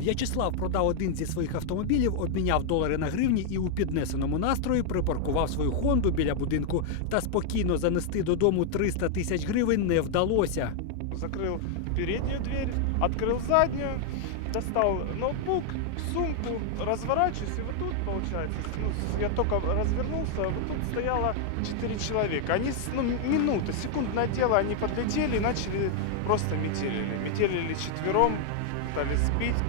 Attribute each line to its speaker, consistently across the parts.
Speaker 1: В'ячеслав продав один зі своїх автомобілів, обміняв долари на гривні і у піднесеному настрої припаркував свою хонду біля будинку. Та спокійно занести додому 300 тисяч гривень не вдалося.
Speaker 2: Закрыл переднюю дверь, открыл заднюю, достал ноутбук, сумку, разворачиваюсь, и вот тут, получается, ну, с- я только развернулся, вот тут стояло 4 человека. Они, с- ну, минута, секундное дело, они подлетели и начали просто метелили. Метелили четвером, пытались сбить.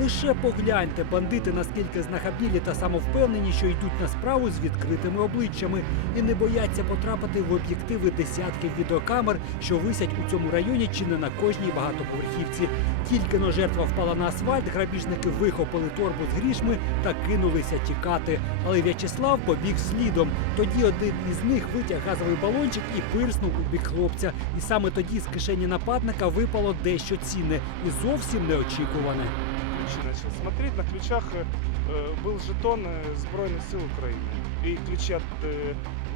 Speaker 1: Лише погляньте, бандити наскільки знахабілі та самовпевнені, що йдуть на справу з відкритими обличчями і не бояться потрапити в об'єктиви десятків відеокамер, що висять у цьому районі чи не на кожній багатоповерхівці. Тільки но жертва впала на асфальт, грабіжники вихопили торбу з грішми та кинулися тікати. Але В'ячеслав побіг слідом. Тоді один із них витяг газовий балончик і пирснув у бік хлопця. І саме тоді з кишені нападника випало дещо цінне і зовсім неочікуване
Speaker 2: Ключи начал смотреть. На ключах э, э, был жетон э, Збройных сил Украины. И ключи от э,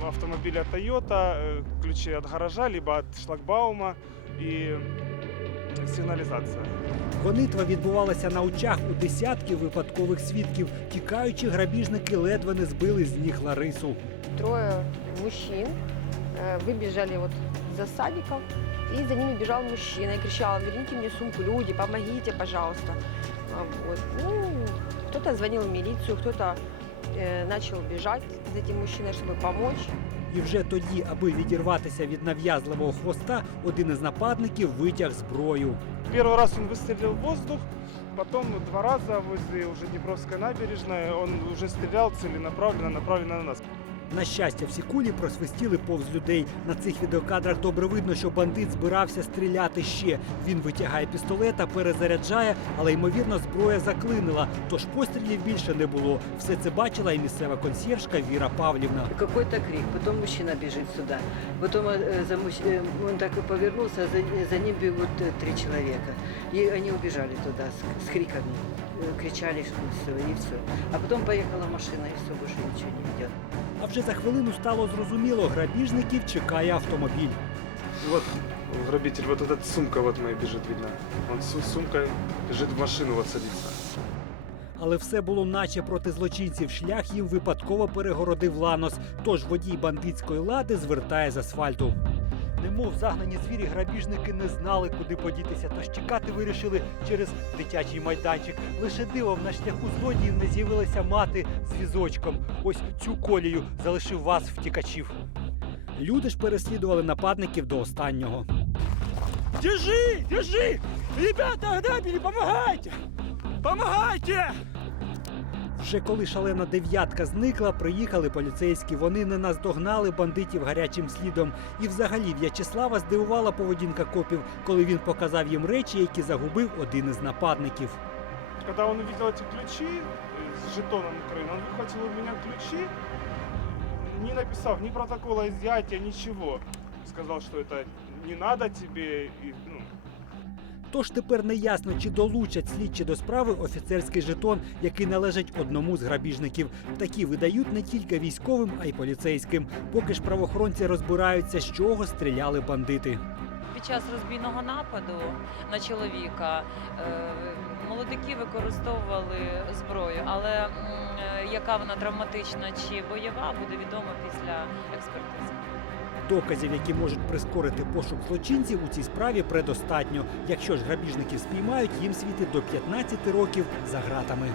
Speaker 2: автомобиля Toyota, э, ключи от гаража, либо от шлагбаума и э, сигнализация.
Speaker 1: Гонитва відбувалася на очах у десятків випадкових свідків. Тікаючи, грабіжники ледве не збили з ніг Ларису.
Speaker 3: Трое мужчин э, выбежали вот за садиком, и за ними бежал мужчина и кричал, верните мне сумку, люди, помогите, пожалуйста. А, Вот. Ну, кто-то звонил в милицию, кто-то э, начал бежать за этим мужчиной, чтобы помочь.
Speaker 1: І вже тоді, аби відірватися від нав'язливого хвоста, один із нападників витяг зброю.
Speaker 2: Первый раз он выстрелил в воздух, потом два раза возле уже Днепровской набережной он уже стрелял целенаправленно, направленно на нас.
Speaker 1: На щастя, всі кулі просвистіли повз людей. На цих відеокадрах добре видно, що бандит збирався стріляти ще. Він витягає пістолета, перезаряджає, але ймовірно зброя заклинила. Тож пострілів більше не було. Все це бачила і місцева консьєржка Віра Павлівна.
Speaker 4: Какой-то крик, потом мужчина бежит сюда. Потом э, за мужч- э, он так и повернулся, а за, за ним бегут э, три человека. И они убежали туда с, с криками, э, кричали, что все, и все. А потом поехала машина, и все, больше ничего не идет.
Speaker 1: А вже за хвилину стало зрозуміло, грабіжників чекає автомобіль.
Speaker 2: Вот грабитель, вот эта сумка вот моя бежит, видно. Он с сумкой бежит в машину, вот садится.
Speaker 1: Але все було наче проти злочинців. Шлях їм випадково перегородив ланос. Тож водій бандитської лади звертає з асфальту. Немов загнані звірі, грабіжники не знали, куди подітися, тож тікати вирішили через дитячий майданчик. Лише дивом на шляху злодіїв не з'явилася мати з візочком. Ось цю колію залишив вас втікачів. Люди ж переслідували нападників до останнього. Держи! Держи! Ребята ограбили, помогайте! Помагайте! Вже коли шалена дев'ятка зникла, приїхали поліцейські. Вони не наздогнали бандитів гарячим слідом. І взагалі В'ячеслава здивувала поведінка копів, коли він показав їм речі, які загубив один із нападників.
Speaker 2: Когда он увидел эти ключи э, с жетоном Украины, он выхватил у меня ключи, не написав ни протокола изъятия, ничего. Сказал, что это не надо тебе. И, ну,
Speaker 1: Тож тепер не ясно, чи долучать слідчі до справи офіцерський жетон, який належить одному з грабіжників. Такі видають не тільки військовим, а й поліцейським. Поки ж правоохоронці розбираються, з чого стріляли бандити.
Speaker 5: Під час розбійного нападу на чоловіка е, молодики використовували зброю, але е, яка вона травматична чи бойова, буде відомо після експертизи.
Speaker 1: Доказів, які можуть прискорити пошук злочинців у цій справі, предостатньо. Якщо ж грабіжників спіймають, їм світить до 15 років за ґратами.